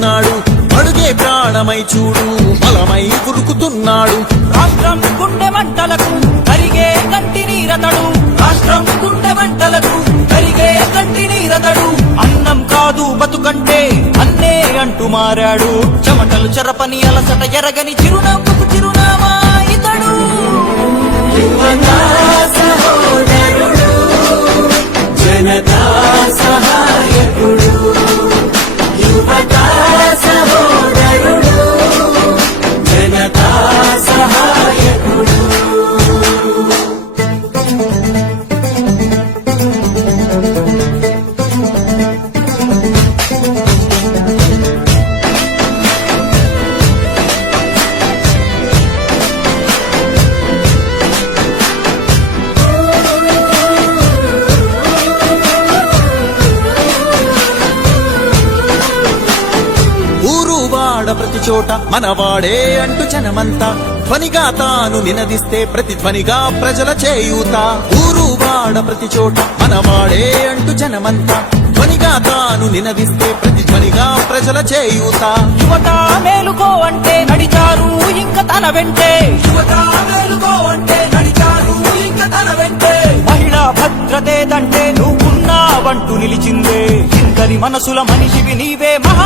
ఉన్నాడు, అడుగే ప్రాణమై చూడు బలమై ఉరుకుతున్నాడు. రాష్ట్రం గుండె మంటలకు కరిగే కంటి నీరతడు, రాష్ట్రం గుండె మంటలకు కరిగే కంటి నీరతడు. అన్నం కాదు బతుకంటే అన్నే అంటూ మారాడు, చెమటలు చెరపని అలసట ఎరగని చిరునవ్వుకు చిరునామా ఇతడు. యువతా సహోదరుడు, జనతా సహాయకుడు, యువతా సహోదరుడు, జనతా సహాయకుడు. ప్రతి చోట మనవాడే అంటూ జనమంతా ధ్వనిగా తాను నినదిస్తే ప్రతిధ్వనిగా ప్రజల చేయూత. ఊరు వాడ ప్రతి చోట మనవాడే అంటూ జనమంతా ధ్వనిగా తాను నినదిస్తే ప్రతిధ్వనిగా ప్రజల చేయూత. యువత మేలుకో అంటే నడిచారు ఇంక తన వెంటే, యువత మేలుకో అంటే నడిచారు ఇంక తన వెంటే. మహిళా భద్రతేదంటే నువ్వున్నావంటూ నిలిచిందే, ఇందరి మనసుల మనిషివి నీవే మహా